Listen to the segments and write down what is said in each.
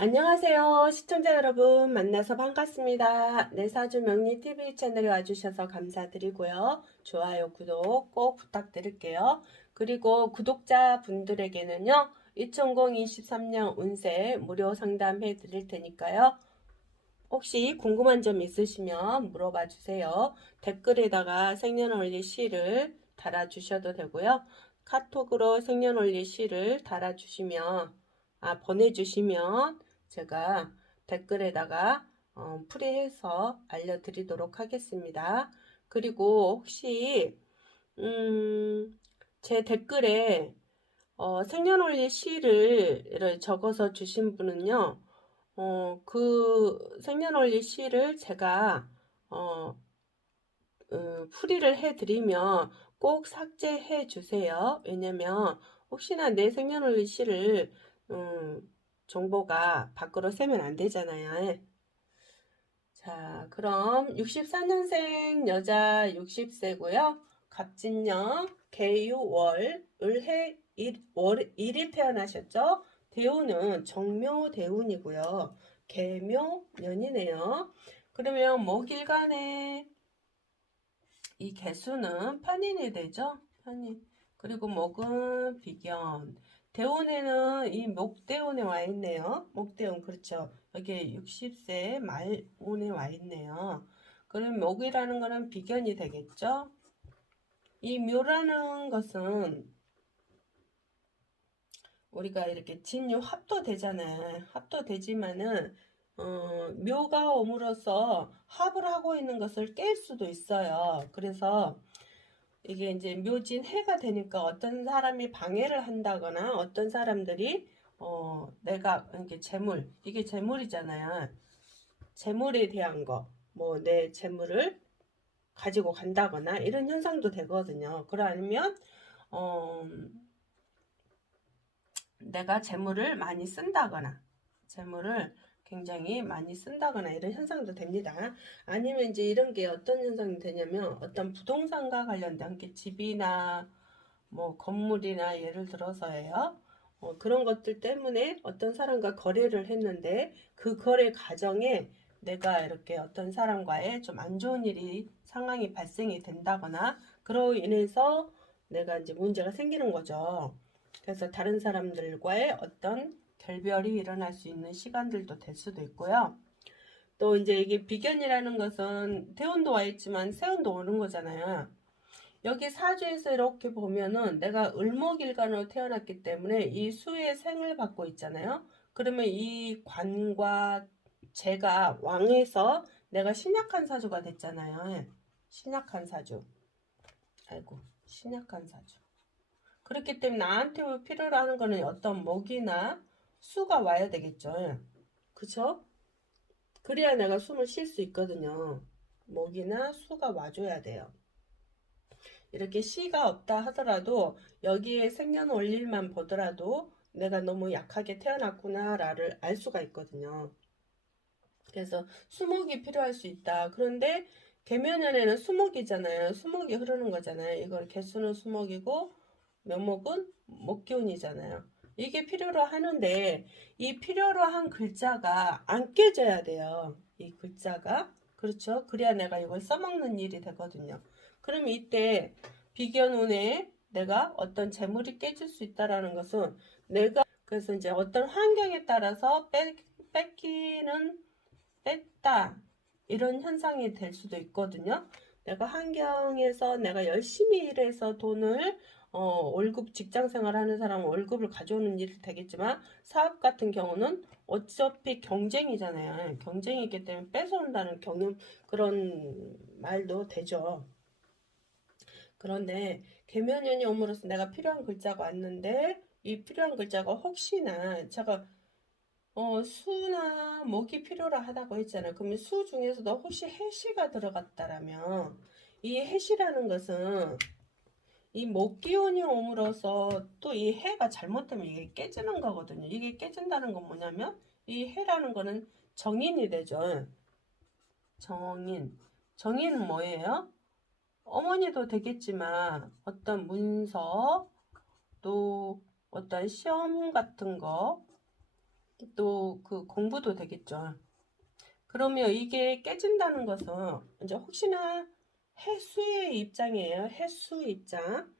안녕하세요. 시청자 여러분 만나서 반갑습니다. 내 사주 명리 TV 채널에 와주셔서 감사드리고요. 좋아요, 구독 꼭 부탁드릴게요. 그리고 구독자 분들에게는요. 2023년 운세 무료 상담해 드릴 테니까요. 혹시 궁금한 점 있으시면 물어봐 주세요. 댓글에다가 생년월일 시를 달아주셔도 되고요. 카톡으로 생년월일 시를 달아주시면, 보내주시면 제가 댓글에다가 풀이해서 알려드리도록 하겠습니다. 그리고 혹시, 제 댓글에 생년월일 시를 적어서 주신 분은요, 그 생년월일 시를 제가 어, 풀이를 해드리면 꼭 삭제해 주세요. 왜냐면 혹시나 내 생년월일 시를 정보가 밖으로 새면 안 되잖아요. 자, 그럼 64년생 여자 60세고요. 갑진년, 개유월, 을해, 월 1일 태어나셨죠? 대운은 정묘대운이고요. 개묘년이네요. 그러면 목일간에 이 개수는 편인이 되죠? 편인. 그리고 목은 비견. 대운에는 이 목대운에 와 있네요. 목대운, 그렇죠. 여기 60세 말운에 와 있네요. 그럼 목이라는 거는 비견이 되겠죠? 이 묘라는 것은 우리가 이렇게 진유 합도되잖아요. 합도되지만은 묘가 옴으로써 합을 하고 있는 것을 깰 수도 있어요. 그래서 이게 이제 묘진 해가 되니까 어떤 사람이 방해를 한다거나 어떤 사람들이 내가 이게 재물, 이게 재물이잖아요. 재물에 대한 거, 뭐 내 재물을 가지고 간다거나 이런 현상도 되거든요. 그러면 어, 내가 재물을 많이 쓴다거나 재물을 굉장히 많이 쓴다거나 이런 현상도 됩니다. 아니면 이제 이런 게 어떤 현상이 되냐면 어떤 부동산과 관련된 게 집이나 뭐 건물이나 예를 들어서예요. 그런 것들 때문에 어떤 사람과 거래를 했는데 그 거래 과정에 내가 이렇게 어떤 사람과의 좀 안 좋은 일이 상황이 발생이 된다거나 그로 인해서 내가 이제 문제가 생기는 거죠. 그래서 다른 사람들과의 어떤 결별이 일어날 수 있는 시간들도 될 수도 있고요. 또 이제 이게 비견이라는 것은 태운도 와 있지만 세운도 오는 거잖아요. 여기 사주에서 이렇게 보면은 내가 을목일간으로 태어났기 때문에 이 수의 생을 받고 있잖아요. 그러면 이 관과 제가 왕에서 내가 신약한 사주가 됐잖아요. 신약한 사주. 아이고, 신약한 사주. 그렇기 때문에 나한테 필요로 하는 거는 어떤 목이나 수가 와야 되겠죠. 그쵸? 그래야 내가 숨을 쉴 수 있거든요. 목이나 수가 와줘야 돼요. 이렇게 씨가 없다 하더라도 여기에 생년월일만 보더라도 내가 너무 약하게 태어났구나를 알 수가 있거든요. 그래서 수목이 필요할 수 있다. 그런데 계면연에는 수목이잖아요. 수목이 흐르는 거잖아요. 이걸 개수는 수목이고 명목은 목기운이잖아요. 이게 필요로 하는데 이 필요로 한 글자가 안 깨져야 돼요. 이 글자가. 그렇죠. 그래야 내가 이걸 써먹는 일이 되거든요. 그럼 이때 비견운에 내가 어떤 재물이 깨질 수 있다라는 것은 내가 그래서 이제 어떤 환경에 따라서 뺏기는 뺐다 이런 현상이 될 수도 있거든요. 내가 환경에서 내가 열심히 일해서 돈을 월급 직장 생활하는 사람은 월급을 가져오는 일이 되겠지만 사업 같은 경우는 어차피 경쟁이잖아요. 경쟁이기 때문에 뺏어온다는 경험 그런 말도 되죠. 그런데 계면연이 옴으로써 내가 필요한 글자가 왔는데 이 필요한 글자가 혹시나 제가 수나 목이 필요로 하다고 했잖아요. 그러면 수 중에서도 혹시 해시가 들어갔다라면 이 해시라는 것은 이 목기운이 옴으로써 또 이 해가 잘못되면 이게 깨지는 거거든요. 이게 깨진다는 건 뭐냐면 이 해라는 거는 정인이 되죠. 정인. 정인은 뭐예요? 어머니도 되겠지만 어떤 문서 또 어떤 시험 같은 거 또 그 공부도 되겠죠. 그러면 이게 깨진다는 것은 이제 혹시나 해수의 입장이에요. 해수 입장.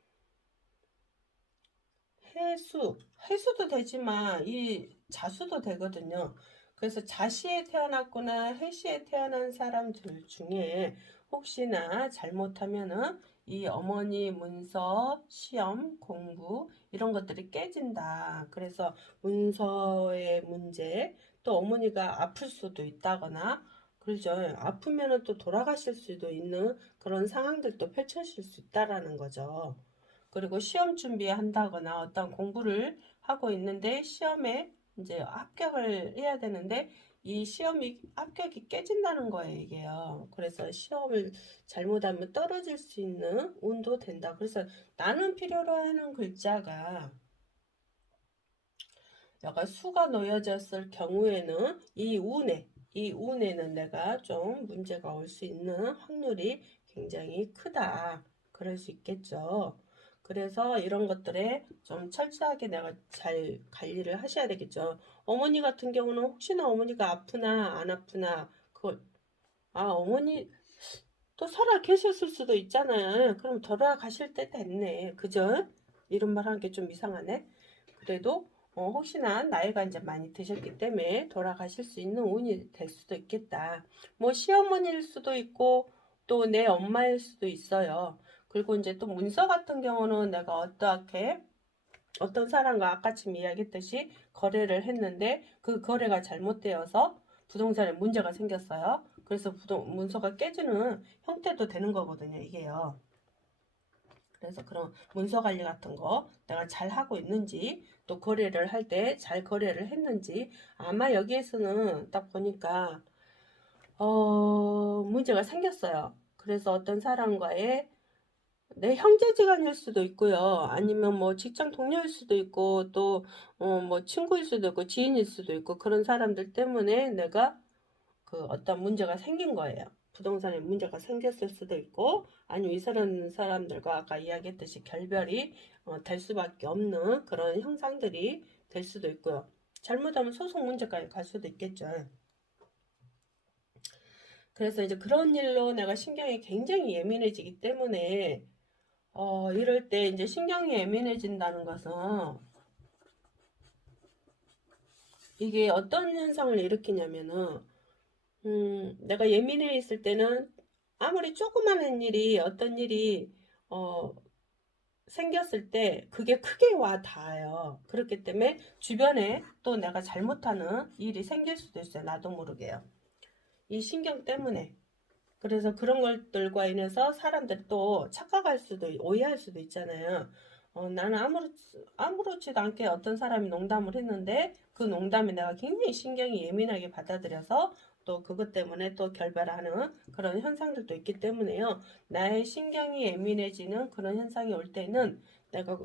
해수도 되지만 이 자수도 되거든요. 그래서 자시에 태어났거나 해시에 태어난 사람들 중에 혹시나 잘못하면은 이 어머니 문서, 시험, 공부 이런 것들이 깨진다. 그래서 문서의 문제, 또 어머니가 아플 수도 있다거나 그러죠. 아프면은 또 돌아가실 수도 있는 그런 상황들도 펼쳐질 수 있다라는 거죠. 그리고 시험 준비한다거나 어떤 공부를 하고 있는데 시험에 이제 합격을 해야 되는데 이 시험이 합격이 깨진다는 거예요, 이게요. 그래서 시험을 잘못하면 떨어질 수 있는 운도 된다. 그래서 나는 필요로 하는 글자가 약간 수가 놓여졌을 경우에는 이 운에는 내가 좀 문제가 올 수 있는 확률이 굉장히 크다. 그럴 수 있겠죠. 그래서 이런 것들에 좀 철저하게 내가 잘 관리를 하셔야 되겠죠. 어머니 같은 경우는 혹시나 어머니가 아프나 안 아프나 그걸 어머니 또 살아 계셨을 수도 있잖아요. 그럼 돌아가실 때 됐네. 그죠? 이런 말 하는 게 좀 이상하네. 그래도 혹시나 나이가 이제 많이 드셨기 때문에 돌아가실 수 있는 운이 될 수도 있겠다. 뭐 시어머니일 수도 있고 또 내 엄마일 수도 있어요. 그리고 이제 또 문서 같은 경우는 내가 어떻게 어떤 사람과 아까쯤 이야기했듯이 거래를 했는데 그 거래가 잘못되어서 부동산에 문제가 생겼어요. 그래서 문서가 깨지는 형태도 되는 거거든요, 이게요. 그래서 그런 문서 관리 같은 거 내가 잘 하고 있는지 또 거래를 할 때 잘 거래를 했는지 아마 여기에서는 딱 보니까 문제가 생겼어요. 그래서 어떤 사람과의 내 형제지간일 수도 있고요. 아니면 뭐 직장 동료일 수도 있고 또 뭐 친구일 수도 있고 지인일 수도 있고 그런 사람들 때문에 내가 그 어떤 문제가 생긴 거예요. 부동산에 문제가 생겼을 수도 있고 아니면 이런 사람들과 아까 이야기했듯이 결별이 될 수밖에 없는 그런 형상들이 될 수도 있고요. 잘못하면 소송 문제까지 갈 수도 있겠죠. 그래서 이제 그런 일로 내가 신경이 굉장히 예민해지기 때문에 이럴 때 이제 신경이 예민해진다는 것은 이게 어떤 현상을 일으키냐면은 내가 예민해 있을 때는 아무리 조그마한 일이 어떤 일이 어, 생겼을 때 그게 크게 와 닿아요. 그렇기 때문에 주변에 또 내가 잘못하는 일이 생길 수도 있어요. 나도 모르게요. 이 신경 때문에. 그래서 그런 것들과 인해서 사람들이 또 착각할 수도 오해할 수도 있잖아요. 나는 아무렇지도 않게 어떤 사람이 농담을 했는데 그 농담에 내가 굉장히 신경이 예민하게 받아들여서 또 그것 때문에 또 결별하는 그런 현상들도 있기 때문에요. 나의 신경이 예민해지는 그런 현상이 올 때는 내가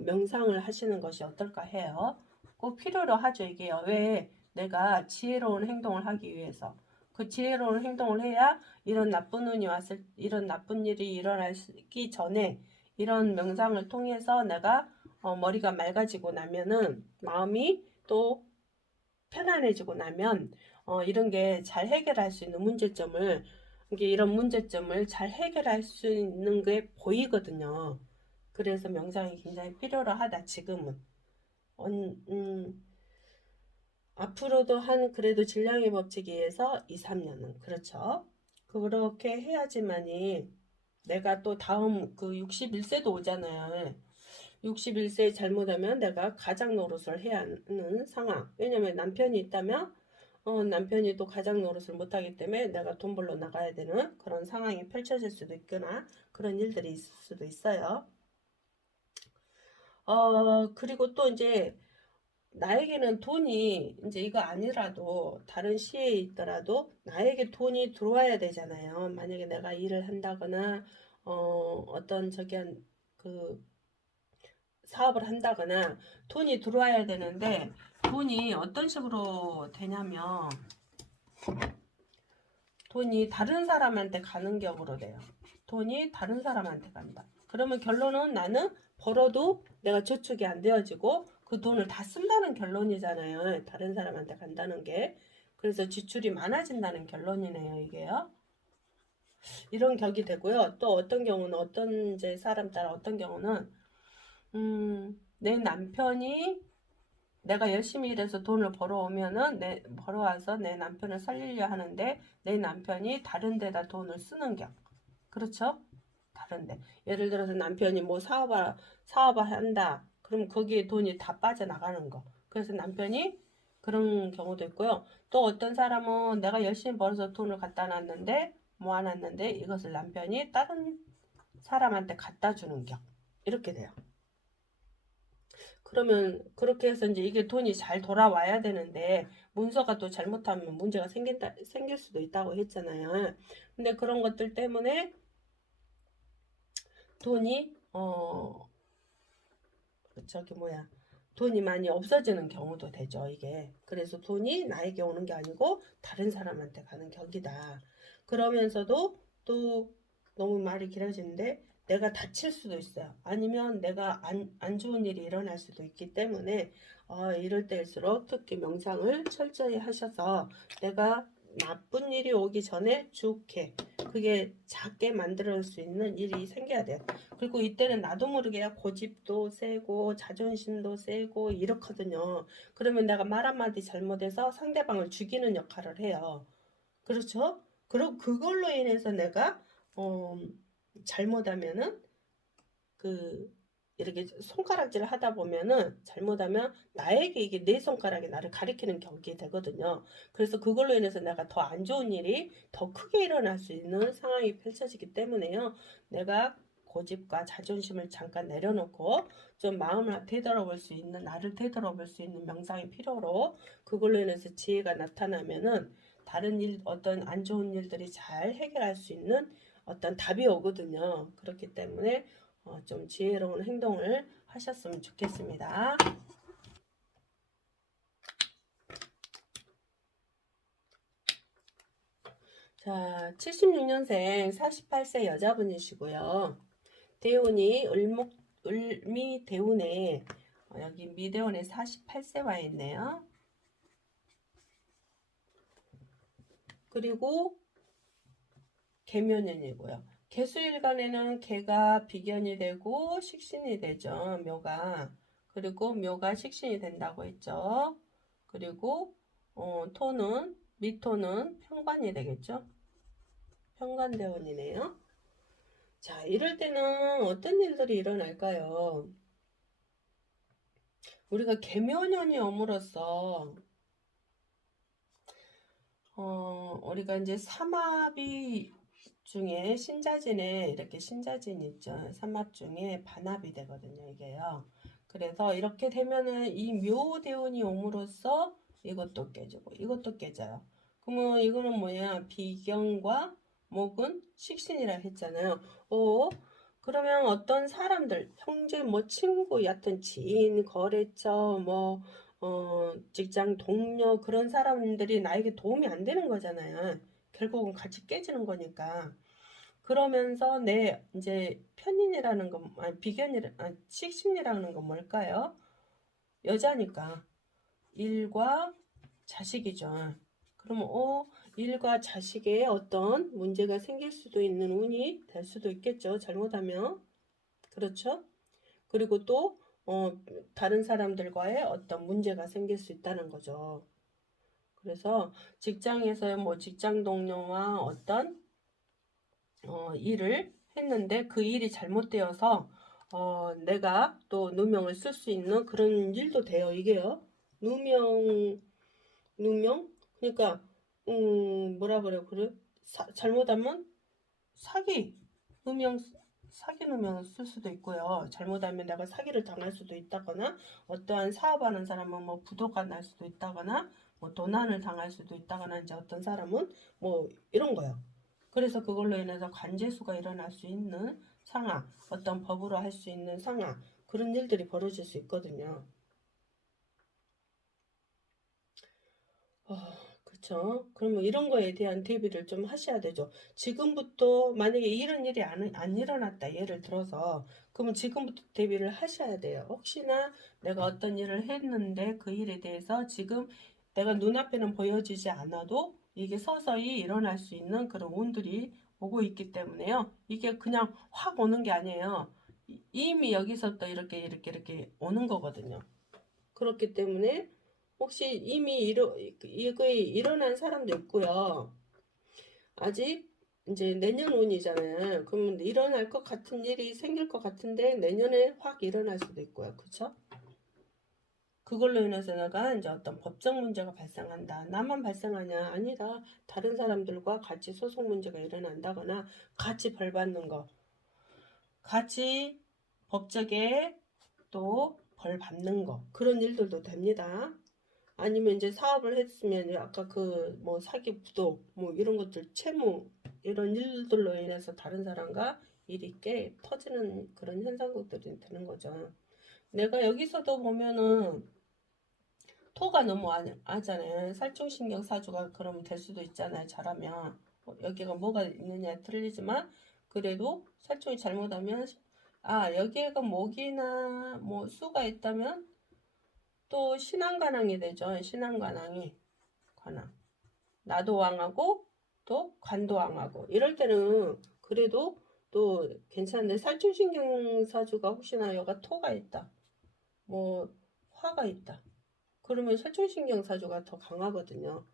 명상을 하시는 것이 어떨까 해요. 꼭 필요로 하죠, 이게요. 왜? 내가 지혜로운 행동을 하기 위해서. 그 지혜로운 행동을 해야 이런 나쁜 일이 일어나기 전에 이런 명상을 통해서 내가 머리가 맑아지고 나면은 마음이 또 편안해지고 나면 이런 게 잘 해결할 수 있는 문제점을 이게 이런 문제점을 잘 해결할 수 있는 게 보이거든요. 그래서 명상이 굉장히 필요로 하다 지금은. 앞으로도 한 그래도 질량의 법칙에 의해서 2, 3년은 그렇죠. 그렇게 해야지만이 내가 또 다음 그 61세도 오잖아요. 61세 잘못하면 내가 가장 노릇을 해야 하는 상황. 왜냐면 남편이 있다면 남편이 또 가장 노릇을 못하기 때문에 내가 돈 벌러 나가야 되는 그런 상황이 펼쳐질 수도 있거나 그런 일들이 있을 수도 있어요. 그리고 또 이제 나에게는 돈이 이제 이거 아니라도 다른 시에 있더라도 나에게 돈이 들어와야 되잖아요. 만약에 내가 일을 한다거나 어떤 저기 한그 사업을 한다거나 돈이 들어와야 되는데 돈이 어떤 식으로 되냐면 돈이 다른 사람한테 가는 격으로 돼요. 돈이 다른 사람한테 간다. 그러면 결론은 나는 벌어도 내가 저축이 안 되어지고 그 돈을 다 쓴다는 결론이잖아요. 다른 사람한테 간다는 게. 그래서 지출이 많아진다는 결론이네요, 이게요. 이런 격이 되고요. 또 어떤 경우는 어떤 이제 사람 따라 어떤 경우는 내 남편이 내가 열심히 일해서 돈을 벌어오면은 벌어와서 내 남편을 살리려 하는데 내 남편이 다른 데다 돈을 쓰는 격. 그렇죠? 다른데. 예를 들어서 남편이 뭐 사업을 한다. 그럼 거기에 돈이 다 빠져나가는 거. 그래서 남편이 그런 경우도 있고요. 또 어떤 사람은 내가 열심히 벌어서 돈을 갖다 놨는데 모아놨는데 이것을 남편이 다른 사람한테 갖다 주는 격. 이렇게 돼요. 그러면 그렇게 해서 이제 이게 돈이 잘 돌아와야 되는데 문서가 또 잘못하면 문제가 생길 수도 있다고 했잖아요. 근데 그런 것들 때문에 돈이 저기 뭐야 돈이 많이 없어지는 경우도 되죠, 이게. 그래서 돈이 나에게 오는 게 아니고 다른 사람한테 가는 격이다. 그러면서도 또 너무 말이 길어지는데 내가 다칠 수도 있어요. 아니면 내가 안 좋은 일이 일어날 수도 있기 때문에 이럴 때일수록 특히 명상을 철저히 하셔서 내가 나쁜 일이 오기 전에 좋게 그게 작게 만들 수 있는 일이 생겨야 돼요. 그리고 이때는 나도 모르게 고집도 세고 자존심도 세고 이렇거든요. 그러면 내가 말 한마디 잘못해서 상대방을 죽이는 역할을 해요. 그렇죠? 그리고 그걸로 인해서 내가 잘못하면은 그 이렇게 손가락질을 하다 보면은 잘못하면 나에게 이게 내 손가락이 나를 가리키는 격이 되거든요. 그래서 그걸로 인해서 내가 더 안 좋은 일이 더 크게 일어날 수 있는 상황이 펼쳐지기 때문에요. 내가 고집과 자존심을 잠깐 내려놓고 좀 마음을 되돌아볼 수 있는 나를 되돌아볼 수 있는 명상이 필요로 그걸로 인해서 지혜가 나타나면은 다른 일 어떤 안 좋은 일들이 잘 해결할 수 있는 어떤 답이 오거든요. 그렇기 때문에 좀 지혜로운 행동을 하셨으면 좋겠습니다. 자, 76년생 48세 여자분이시고요. 대운이 을미대운에 여기 미대운에 48세 와 있네요. 그리고 개묘년이고요. 개수일간에는 개가 비견이 되고 식신이 되죠. 묘가. 그리고 묘가 식신이 된다고 했죠. 그리고 토는 미토는 편관이 되겠죠. 편관대운이네요. 자, 이럴 때는 어떤 일들이 일어날까요? 우리가 개묘년이 옴으로써 우리가 이제 삼합이 중에 신자진에 이렇게 신자진 있죠. 삼합 중에 반합이 되거든요. 이게요. 그래서 이렇게 되면은 이 묘대운이 옴으로써 이것도 깨지고 이것도 깨져요. 그러면 이거는 뭐냐? 비경과 목은 식신이라 했잖아요. 그러면 어떤 사람들, 형제, 뭐 친구, 얕은 지인, 거래처, 뭐 직장 동료 그런 사람들이 나에게 도움이 안 되는 거잖아요. 결국은 같이 깨지는 거니까. 그러면서 내 이제 편인이라는 건 아니 비견이라 식신이라는 건 뭘까요? 여자니까 일과 자식이죠. 그러면 일과 자식에 어떤 문제가 생길 수도 있는 운이 될 수도 있겠죠. 잘못하면. 그렇죠? 그리고 또 다른 사람들과의 어떤 문제가 생길 수 있다는 거죠. 그래서 직장에서 뭐 직장 동료와 어떤 일을 했는데 그 일이 잘못되어서 내가 또 누명을 쓸 수 있는 그런 일도 돼요. 이게요. 누명? 그러니까 뭐라 그래? 잘못하면 사기 누명 사기 누명을 쓸 수도 있고요. 잘못하면 내가 사기를 당할 수도 있다거나 어떠한 사업하는 사람은 뭐 부도가 날 수도 있다거나 뭐 도난을 당할 수도 있다거나 이제 어떤 사람은 뭐 이런 거요. 그래서 그걸로 인해서 관재수가 일어날 수 있는 상황, 어떤 법으로 할 수 있는 상황 그런 일들이 벌어질 수 있거든요. 그쵸? 그러면 이런 거에 대한 대비를 좀 하셔야 되죠. 지금부터 만약에 이런 일이 안 일어났다. 예를 들어서. 그러면 지금부터 대비를 하셔야 돼요. 혹시나 내가 어떤 일을 했는데 그 일에 대해서 지금 내가 눈앞에는 보여지지 않아도 이게 서서히 일어날 수 있는 그런 운들이 오고 있기 때문에요. 이게 그냥 확 오는 게 아니에요. 이미 여기서부터 이렇게 오는 거거든요. 그렇기 때문에 혹시 이미 이거에 일어난 사람도 있고요. 아직 이제 내년 운이잖아요. 그러면 일어날 것 같은 일이 생길 것 같은데 내년에 확 일어날 수도 있고요. 그쵸? 그걸로 인해서 내가 이제 어떤 법적 문제가 발생한다. 나만 발생하냐? 아니다. 다른 사람들과 같이 소송 문제가 일어난다거나 같이 벌 받는 거. 같이 법적에 또 벌 받는 거. 그런 일들도 됩니다. 아니면 이제 사업을 했으면 아까 그 뭐 사기 부도 뭐 이런 것들 채무 이런 일들로 인해서 다른 사람과 일이 꽤 터지는 그런 현상들이 되는 거죠. 내가 여기서도 보면은 토가 너무 하잖아요. 살충신경 사주가 그러면 될 수도 있잖아요. 잘하면 여기가 뭐가 있느냐에 틀리지만 그래도 살충이 잘못하면 여기가 목이나 뭐 수가 있다면 또 신한관왕이 되죠. 신한관왕이 관왕. 나도왕하고 또 관도왕하고 이럴 때는 그래도 또 괜찮은데 살충신경사주가 혹시나 여가 토가 있다. 뭐 화가 있다. 그러면 살충신경사주가 더 강하거든요.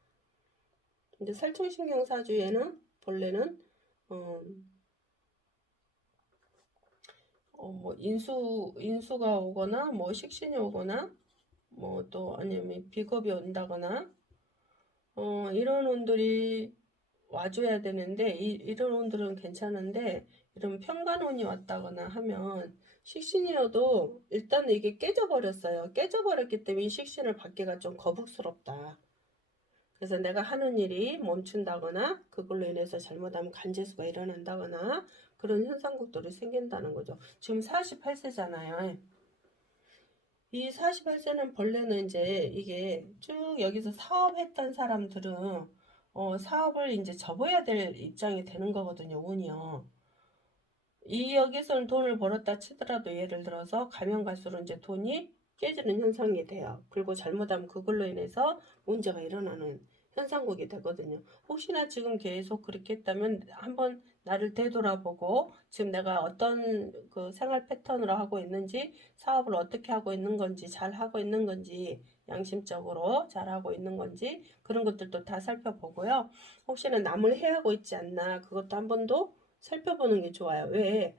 근데 살충신경사주에는 본래는 뭐 인수가 오거나 뭐 식신이 오거나 뭐 또 아니면 비겁이 온다거나 이런 운들이 와줘야 되는데 이런 운들은 괜찮은데 이런 편관운이 왔다거나 하면 식신이어도 일단 이게 깨져버렸어요. 깨져버렸기 때문에 식신을 받기가 좀 거북스럽다. 그래서 내가 하는 일이 멈춘다거나 그걸로 인해서 잘못하면 간재수가 일어난다거나 그런 현상국들이 생긴다는 거죠. 지금 48세잖아요. 이 48세는 본래는 이제 이게 쭉 여기서 사업했던 사람들은 사업을 이제 접어야 될 입장이 되는 거거든요. 운이요. 이 여기서는 돈을 벌었다 치더라도 예를 들어서 가면 갈수록 이제 돈이 깨지는 현상이 돼요. 그리고 잘못하면 그걸로 인해서 문제가 일어나는 현상국이 되거든요. 혹시나 지금 계속 그렇게 했다면 한번 나를 되돌아보고 지금 내가 어떤 그 생활 패턴으로 하고 있는지 사업을 어떻게 하고 있는 건지 잘 하고 있는 건지 양심적으로 잘 하고 있는 건지 그런 것들도 다 살펴보고요. 혹시나 남을 해하고 있지 않나 그것도 한 번 더 살펴보는 게 좋아요. 왜?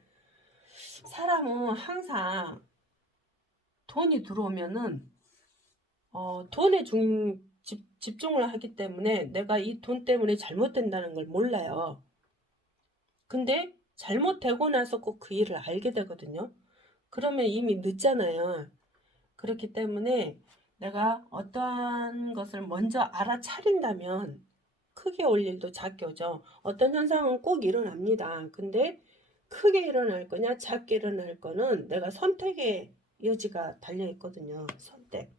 사람은 항상 돈이 들어오면은 돈에 집중을 하기 때문에 내가 이 돈 때문에 잘못된다는 걸 몰라요. 근데 잘못되고 나서 꼭 그 일을 알게 되거든요. 그러면 이미 늦잖아요. 그렇기 때문에 내가 어떠한 것을 먼저 알아차린다면 크게 올 일도 작게 오죠. 어떤 현상은 꼭 일어납니다. 근데 크게 일어날 거냐 작게 일어날 거는 내가 선택의 여지가 달려 있거든요. 선택.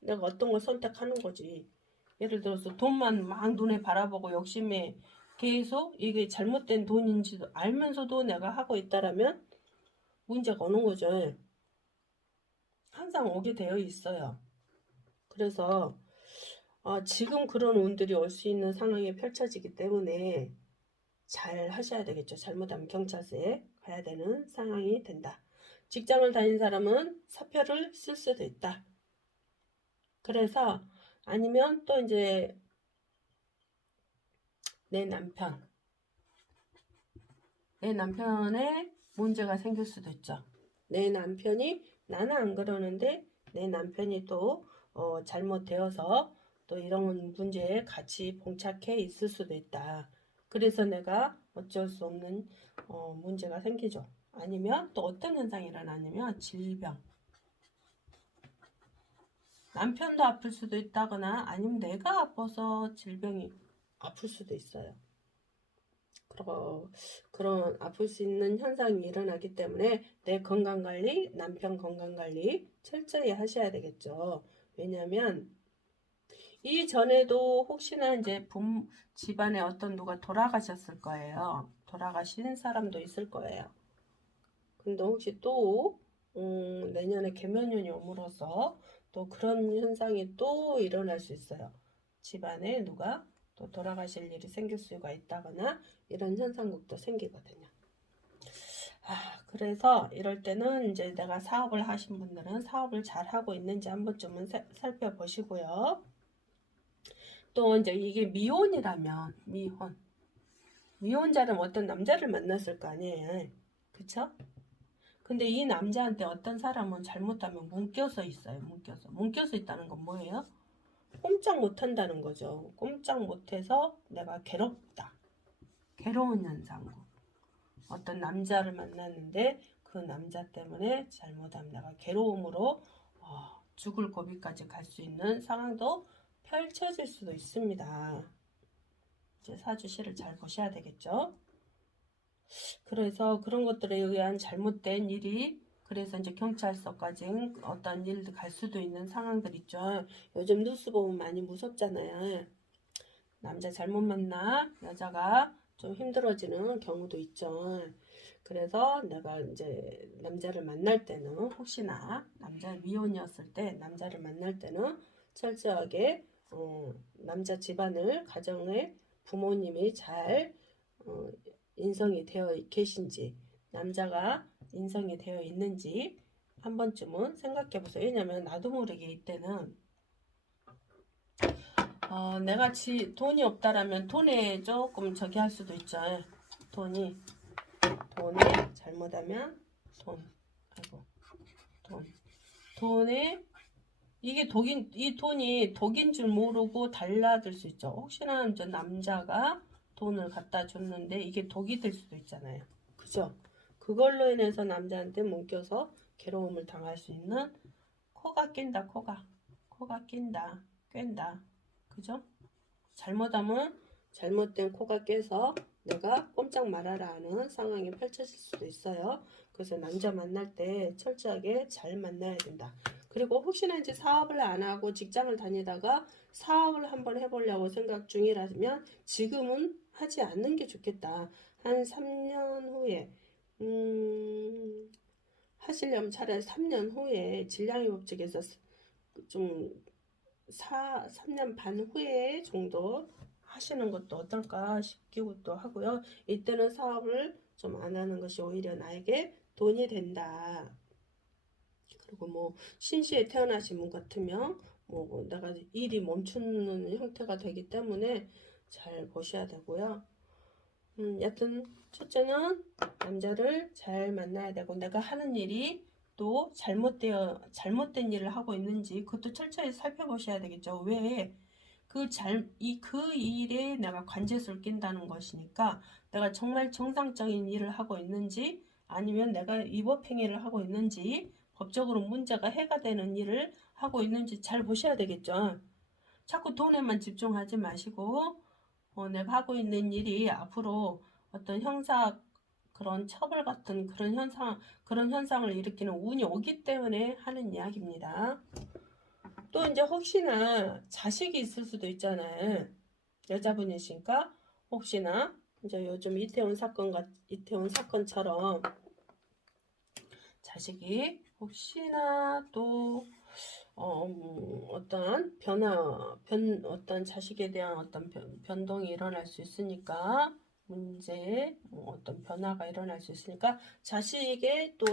내가 어떤 걸 선택하는 거지. 예를 들어서 돈만 막 눈에 바라보고 욕심에 계속 이게 잘못된 돈인지도 알면서도 내가 하고 있다라면 문제가 오는 거죠. 항상 오게 되어 있어요. 그래서 지금 그런 운들이 올 수 있는 상황이 펼쳐지기 때문에 잘 하셔야 되겠죠. 잘못하면 경찰서에 가야 되는 상황이 된다. 직장을 다닌 사람은 사표를 쓸 수도 있다. 그래서 아니면 또 이제 내 남편의 문제가 생길 수도 있죠. 내 남편이 나는 안 그러는데 내 남편이 또 잘못되어서 또 이런 문제에 같이 봉착해 있을 수도 있다. 그래서 내가 어쩔 수 없는 문제가 생기죠. 아니면 또 어떤 현상이 일어나냐면 질병. 남편도 아플 수도 있다거나 아니면 내가 아파서 질병이 아플 수도 있어요. 그런 아플 수 있는 현상이 일어나기 때문에 내 건강관리, 남편 건강관리 철저히 하셔야 되겠죠. 왜냐하면 이전에도 혹시나 이제 집안에 어떤 누가 돌아가셨을 거예요. 돌아가신 사람도 있을 거예요. 근데 혹시 또 내년에 계면년이 옴으로써 또 그런 현상이 또 일어날 수 있어요. 집안에 누가 또 돌아가실 일이 생길 수가 있다거나 이런 현상국도 생기거든요. 그래서 이럴 때는 이제 내가 사업을 하신 분들은 사업을 잘 하고 있는지 한 번쯤은 살펴보시고요. 또 이제 이게 미혼이라면 미혼자는 어떤 남자를 만났을 거 아니에요. 그쵸? 근데 이 남자한테 어떤 사람은 잘못하면 묶여서 있어요. 묶여서 있다는 건 뭐예요? 꼼짝 못한다는 거죠. 꼼짝 못해서 내가 괴롭다. 괴로운 현상. 어떤 남자를 만났는데 그 남자 때문에 잘못하면 내가 괴로움으로 죽을 고비까지 갈 수 있는 상황도 펼쳐질 수도 있습니다. 이제 사주실을 잘 보셔야 되겠죠. 그래서 그런 것들에 의한 잘못된 일이 그래서 이제 경찰서까지 어떤 일도 갈 수도 있는 상황들 있죠. 요즘 뉴스 보면 많이 무섭잖아요. 남자 잘못 만나 여자가 좀 힘들어지는 경우도 있죠. 그래서 내가 이제 남자를 만날 때는 혹시나 남자 미혼이었을 때 남자를 만날 때는 철저하게 남자 집안을 가정의 부모님이 잘 인성이 되어 계신지 남자가 인성이 되어 있는지 한 번쯤은 생각해 보세요. 왜냐면 나도 모르게 이때는 내가 돈이 없다라면 돈에 조금 저기 할 수도 있죠. 돈에 잘못하면 돈에 이게 이 돈이 독인 줄 모르고 달라들 수 있죠. 혹시나 저 남자가 돈을 갖다 줬는데 이게 독이 될 수도 있잖아요. 그죠? 그걸로 인해서 남자한테 묶여서 괴로움을 당할 수 있는 코가 낀다. 코가 깬다. 그죠? 잘못하면 잘못된 코가 깨서 내가 꼼짝 말아라 하는 상황이 펼쳐질 수도 있어요. 그래서 남자 만날 때 철저하게 잘 만나야 된다. 그리고 혹시나 이제 사업을 안 하고 직장을 다니다가 사업을 한번 해보려고 생각 중이라면 지금은 하지 않는 게 좋겠다. 한 3년 후에 하시려면 차라리 3년 후에 진량의 법칙에서 좀 3년 반 후에 정도 하시는 것도 어떨까 싶기도 하고요. 이때는 사업을 좀 안 하는 것이 오히려 나에게 돈이 된다. 그리고 뭐 신시에 태어나신 분 같으면 뭐 내가 일이 멈추는 형태가 되기 때문에 잘 보셔야 되고요. 여튼 첫째는 남자를 잘 만나야 되고 내가 하는 일이 또 잘못된 일을 하고 있는지 그것도 철저히 살펴보셔야 되겠죠. 왜? 그 일에 내가 관제수를 낀다는 것이니까 내가 정말 정상적인 일을 하고 있는지 아니면 내가 위법행위를 하고 있는지 법적으로 문제가 해가 되는 일을 하고 있는지 잘 보셔야 되겠죠. 자꾸 돈에만 집중하지 마시고 내가 하고 있는 일이 앞으로 어떤 형사 그런 처벌 같은 그런 현상을 일으키는 운이 오기 때문에 하는 이야기입니다. 또 이제 혹시나 자식이 있을 수도 있잖아요. 여자분이시니까 혹시나 이제 요즘 이태원 사건처럼 자식이 혹시나 또 어떤 어떤 자식에 대한 어떤 변동이 일어날 수 있으니까 어떤 변화가 일어날 수 있으니까 자식에 또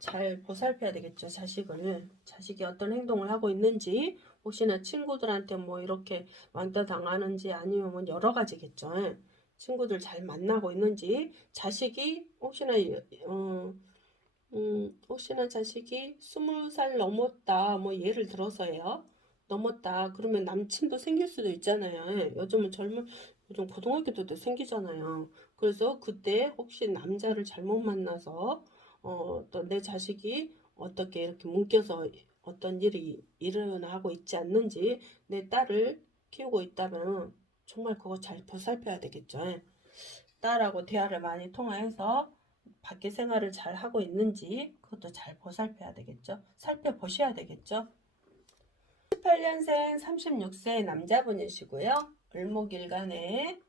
잘 보살펴야 되겠죠. 자식이 어떤 행동을 하고 있는지 혹시나 친구들한테 뭐 이렇게 왕따 당하는지 아니면 뭐 여러 가지겠죠. 친구들 잘 만나고 있는지 자식이 혹시나 자식이 20살 넘었다 뭐 예를 들어서요. 넘었다 그러면 남친도 생길 수도 있잖아요. 요즘 고등학교 때도 생기잖아요. 그래서 그때 혹시 남자를 잘못 만나서 또 내 자식이 어떻게 이렇게 묶여서 어떤 일이 일어나고 있지 않는지 내 딸을 키우고 있다면 정말 그거 잘 보살펴야 되겠죠. 딸하고 대화를 많이 통화해서 밖에 생활을 잘 하고 있는지 그것도 잘 보살펴야 되겠죠. 살펴보셔야 되겠죠. 88년생 36세 남자분이시고요. 을목일간에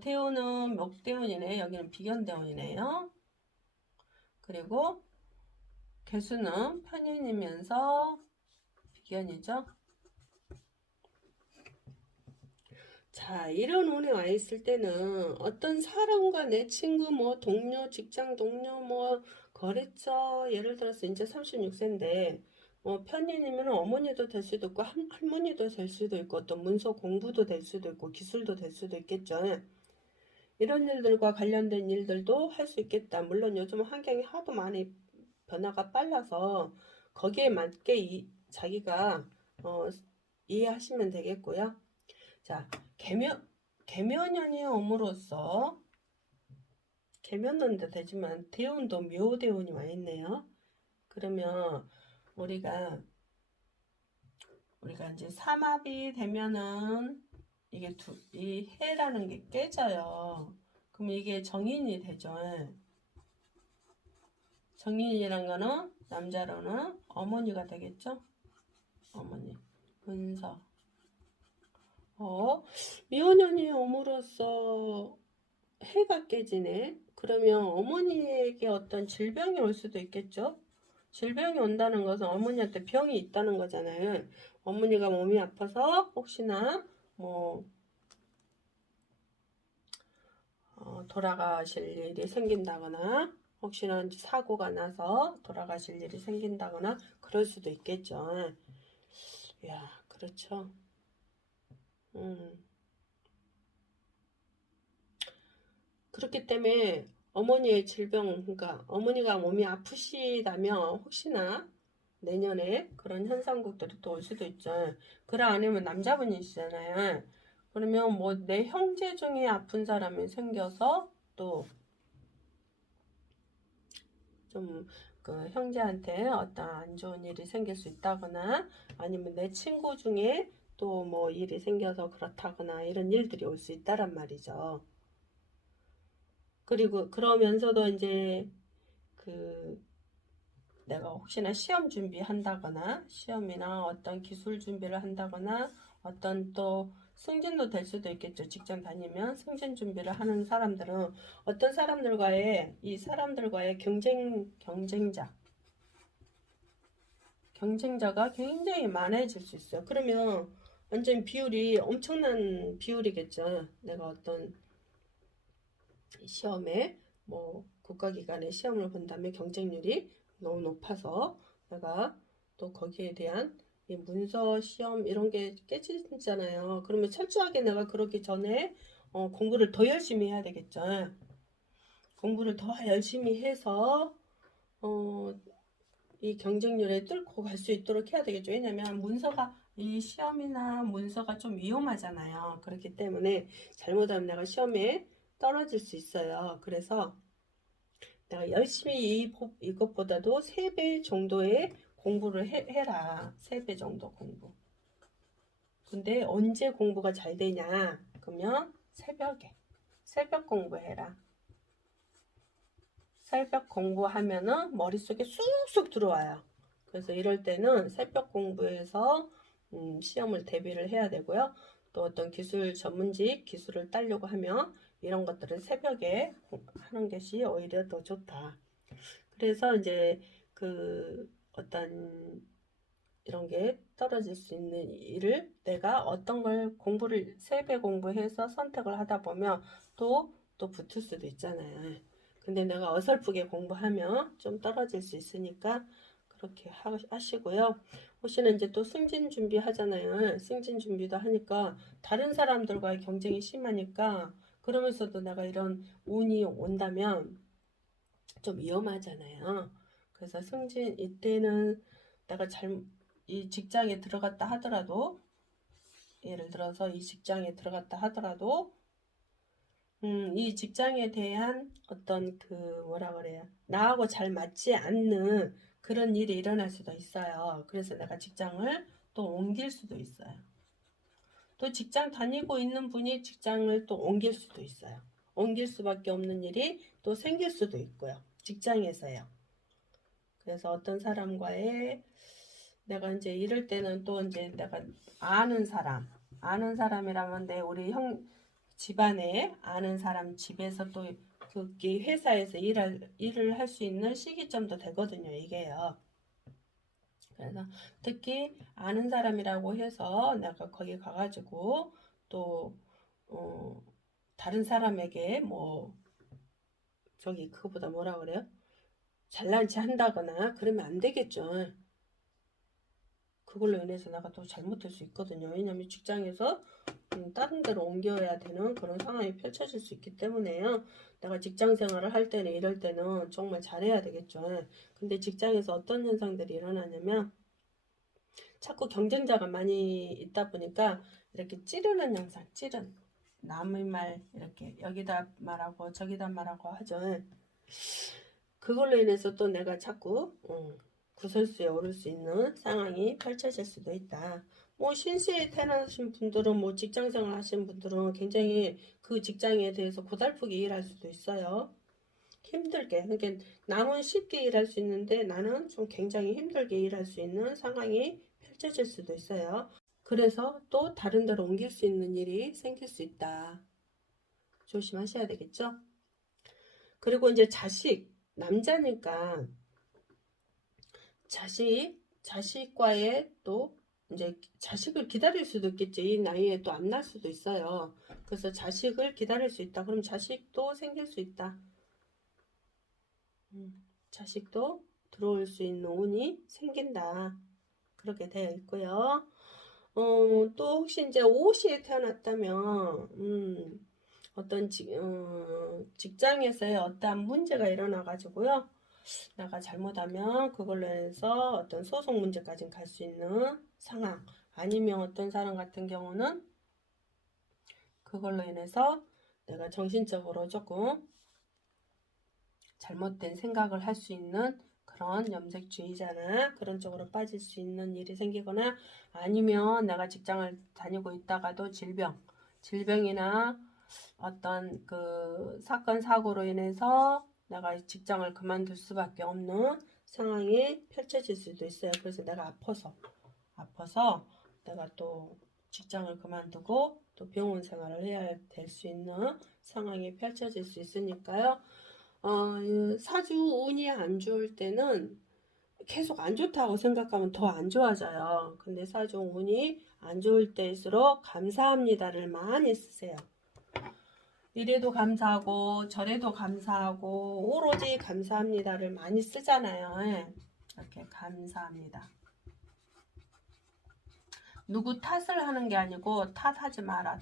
대운은 목대운이네. 여기는 비견대운이네요. 그리고 개수는 편인이면서 비견이죠. 자, 이런 운에 와 있을 때는 어떤 사람과 내 친구, 뭐 동료, 직장 동료, 뭐 거래처, 예를 들어서 이제 36세인데 뭐 편인이면 어머니도 될 수도 있고 할머니도 될 수도 있고 또 문서 공부도 될 수도 있고 기술도 될 수도 있겠죠. 이런 일들과 관련된 일들도 할 수 있겠다. 물론 요즘 환경이 하도 많이 변화가 빨라서 거기에 맞게 자기가 이해하시면 되겠고요. 자, 개묘년이 옴으로써 개묘년도 되지만 대운도 묘대운이 와 있네요. 그러면 우리가 이제 삼합이 되면은 이게 이 해라는 게 깨져요. 그럼 이게 정인이 되죠. 정인이란 거는 남자로는 어머니가 되겠죠. 어머니. 문서. 미혼년이 옴으로써 해가 깨지네. 그러면 어머니에게 어떤 질병이 올 수도 있겠죠. 질병이 온다는 것은 어머니한테 병이 있다는 거잖아요. 어머니가 몸이 아파서 혹시나 뭐 돌아가실 일이 생긴다거나 혹시나 사고가 나서 돌아가실 일이 생긴다거나 그럴 수도 있겠죠. 야, 그렇죠. 그렇기 때문에 어머니의 질병, 그러니까 어머니가 몸이 아프시다면 혹시나 내년에 그런 현상국들이 또 올 수도 있죠. 그래 아니면 남자분이시잖아요. 그러면 뭐 내 형제 중에 아픈 사람이 생겨서 또 좀 그 형제한테 어떤 안 좋은 일이 생길 수 있다거나 아니면 내 친구 중에 또 뭐 일이 생겨서 그렇다거나 이런 일들이 올 수 있다란 말이죠. 그리고 그러면서도 이제 그 내가 혹시나 시험 준비한다거나 시험이나 어떤 기술 준비를 한다거나 어떤 또 승진도 될 수도 있겠죠. 직장 다니면 승진 준비를 하는 사람들은 어떤 사람들과의 이 사람들과의 경쟁자가 굉장히 많아질 수 있어요. 그러면 완전 비율이 엄청난 비율이겠죠. 내가 어떤 시험에 뭐 국가기관의 시험을 본다면 경쟁률이 너무 높아서 내가 또 거기에 대한 이 문서 시험 이런 게 깨지잖아요. 그러면 철저하게 내가 그러기 전에 공부를 더 열심히 해야 되겠죠. 공부를 더 열심히 해서 이 경쟁률에 뚫고 갈 수 있도록 해야 되겠죠. 왜냐면 문서가 이 시험이나 문서가 좀 위험하잖아요. 그렇기 때문에 잘못하면 내가 시험에 떨어질 수 있어요. 그래서 내가 열심히 이것보다도 3배 정도의 공부를 해라. 3배 정도 공부. 근데 언제 공부가 잘 되냐? 그러면 새벽 공부해라. 새벽 공부하면은 머릿속에 쑥쑥 들어와요. 그래서 이럴 때는 새벽 공부해서 시험을 대비를 해야 되고요. 또 어떤 기술 전문직 기술을 따려고 하면 이런 것들은 새벽에 하는 것이 오히려 더 좋다. 그래서 이제 그 어떤 이런 게 떨어질 수 있는 일을 내가 어떤 걸 공부를 3배 공부해서 선택을 하다 보면 또 붙을 수도 있잖아요. 근데 내가 어설프게 공부하면 좀 떨어질 수 있으니까 그렇게 하시고요. 혹시나 이제 또 승진 준비 하잖아요. 승진 준비도 하니까 다른 사람들과의 경쟁이 심하니까 그러면서도 내가 이런 운이 온다면 좀 위험하잖아요. 그래서 승진 이때는 내가 이 직장에 들어갔다 하더라도 예를 들어서 이 직장에 들어갔다 하더라도 이 직장에 대한 어떤 그 뭐라 그래요? 나하고 잘 맞지 않는 그런 일이 일어날 수도 있어요. 그래서 내가 직장을 또 옮길 수도 있어요. 또 직장 다니고 있는 분이 직장을 또 옮길 수도 있어요. 옮길 수밖에 없는 일이 또 생길 수도 있고요. 직장에서요. 그래서 어떤 사람과의 내가 이제 이럴 때는 또 이제 내가 아는 사람이라면 내 우리 형 집안에 아는 사람 집에서 또 그게 회사에서 일을 할 수 있는 시기점도 되거든요, 이게요. 그래서 특히 아는 사람이라고 해서 내가 거기 가가지고 또 어, 다른 사람에게 뭐 저기 그거보다 뭐라 그래요? 잘난 체 한다거나 그러면 안 되겠죠. 그걸로 인해서 내가 또 잘못할 수 있거든요. 왜냐면 직장에서 다른 데로 옮겨야 되는 그런 상황이 펼쳐질 수 있기 때문에요. 내가 직장 생활을 할 때는 이럴 때는 정말 잘해야 되겠죠. 근데 직장에서 어떤 현상들이 일어나냐면 자꾸 경쟁자가 많이 있다 보니까 이렇게 찌르는 현상, 남의 말 이렇게 여기다 말하고 저기다 말하고 하죠. 그걸로 인해서 또 내가 자꾸 구설수에 오를 수 있는 상황이 펼쳐질 수도 있다. 뭐 신세에 태어나신 분들은 뭐 직장생활 하시는 분들은 굉장히 그 직장에 대해서 고달프게 일할 수도 있어요. 힘들게. 그러니까 남은 쉽게 일할 수 있는데 나는 좀 굉장히 힘들게 일할 수 있는 상황이 펼쳐질 수도 있어요. 그래서 또 다른 데로 옮길 수 있는 일이 생길 수 있다. 조심하셔야 되겠죠? 그리고 이제 남자니까 자식과의 또 이제 자식을 기다릴 수도 있겠지. 이 나이에 또 안 날 수도 있어요. 그래서 자식을 기다릴 수 있다. 그럼 자식도 생길 수 있다. 자식도 들어올 수 있는 운이 생긴다. 그렇게 되어 있고요. 또 혹시 이제 오시에 태어났다면, 어떤 직장에서의 어떠한 문제가 일어나가지고요. 내가 잘못하면 그걸로 해서 어떤 소송 문제까지 갈 수 있는 상황. 아니면 어떤 사람 같은 경우는 그걸로 인해서 내가 정신적으로 조금 잘못된 생각을 할 수 있는 그런 염색주의자나 그런 쪽으로 빠질 수 있는 일이 생기거나 아니면 내가 직장을 다니고 있다가도 질병이나 어떤 그 사건 사고로 인해서 내가 직장을 그만둘 수밖에 없는 상황이 펼쳐질 수도 있어요. 그래서 내가 아파서 내가 또 직장을 그만두고 또 병원 생활을 해야 될 수 있는 상황이 펼쳐질 수 있으니까요. 사주 운이 안 좋을 때는 계속 안 좋다고 생각하면 더 안 좋아져요. 근데 사주 운이 안 좋을 때일수록 감사합니다를 많이 쓰세요. 이래도 감사하고 저래도 감사하고 오로지 감사합니다를 많이 쓰잖아요. 예. 이렇게 감사합니다. 누구 탓을 하는 게 아니고 탓하지 마라.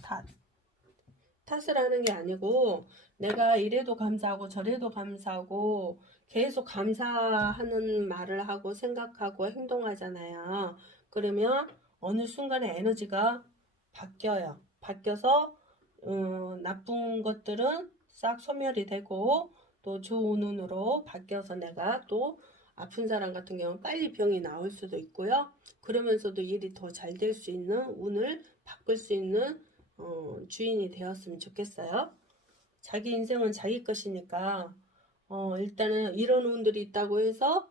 탓을 하는 게 아니고 내가 이래도 감사하고 저래도 감사하고 계속 감사하는 말을 하고 생각하고 행동하잖아요. 그러면 어느 순간에 에너지가 바뀌어요. 바뀌어서 나쁜 것들은 싹 소멸이 되고 또 좋은 운으로 바뀌어서 내가 또 아픈 사람 같은 경우는 빨리 병이 나올 수도 있고요. 그러면서도 일이 더 잘 될 수 있는 운을 바꿀 수 있는 주인이 되었으면 좋겠어요. 자기 인생은 자기 것이니까 일단은 이런 운들이 있다고 해서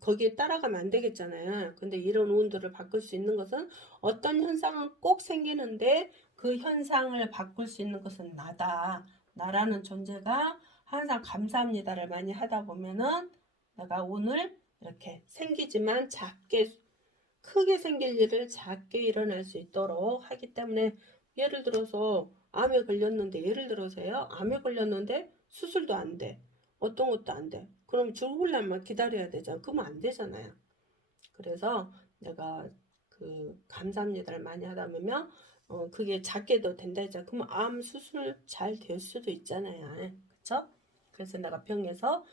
거기에 따라가면 안 되겠잖아요. 근데 이런 운들을 바꿀 수 있는 것은 어떤 현상은 꼭 생기는데 그 현상을 바꿀 수 있는 것은 나라는 존재가 항상 감사합니다를 많이 하다 보면은 내가 오늘 이렇게 생기지만 크게 생길 일을 작게 일어날 수 있도록 하기 때문에 예를 들어서 암에 걸렸는데 암에 걸렸는데 수술도 안 돼. 어떤 것도 안 돼. 그럼 죽을날만 기다려야 되잖아. 그러면 안 되잖아요. 그래서 내가 그 감사합니다를 많이 하다 보면 그게 작게도 된다 했잖아. 그러면 암 수술 잘 될 수도 있잖아요. 그쵸? 그래서 내가 병에서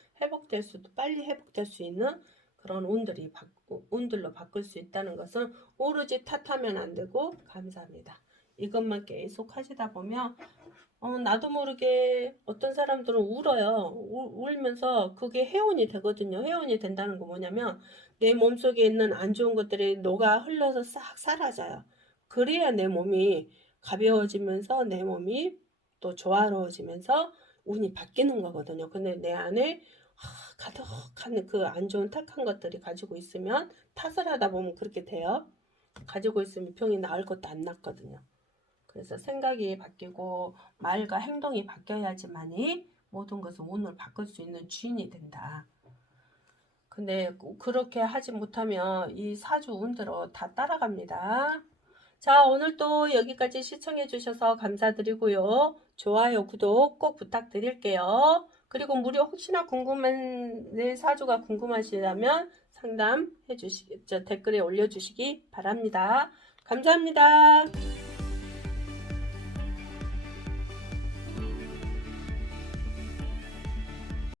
빨리 회복될 수 있는 그런 운들로 바꿀 수 있다는 것은 오로지 탓하면 안 되고 감사합니다. 이것만 계속 하시다 보면 나도 모르게 어떤 사람들은 울어요. 울면서 그게 해온이 되거든요. 해온이 된다는 거 뭐냐면 내 몸속에 있는 안 좋은 것들이 녹아 흘러서 싹 사라져요. 그래야 내 몸이 가벼워지면서 내 몸이 또 조화로워지면서 운이 바뀌는 거거든요. 근데 내 안에 가득한 그 안 좋은 탁한 것들이 가지고 있으면 탓을 하다 보면 그렇게 돼요. 가지고 있으면 병이 나을 것도 안 낫거든요. 그래서 생각이 바뀌고 말과 행동이 바뀌어야지만이 모든 것을 운을 바꿀 수 있는 주인이 된다. 근데 그렇게 하지 못하면 이 사주 운대로 다 따라갑니다. 자, 오늘 또 여기까지 시청해 주셔서 감사드리고요. 좋아요, 구독 꼭 부탁드릴게요. 그리고 무료 혹시나 궁금한 내 사주가 궁금하시다면 상담해 주시, 댓글에 올려주시기 바랍니다. 감사합니다.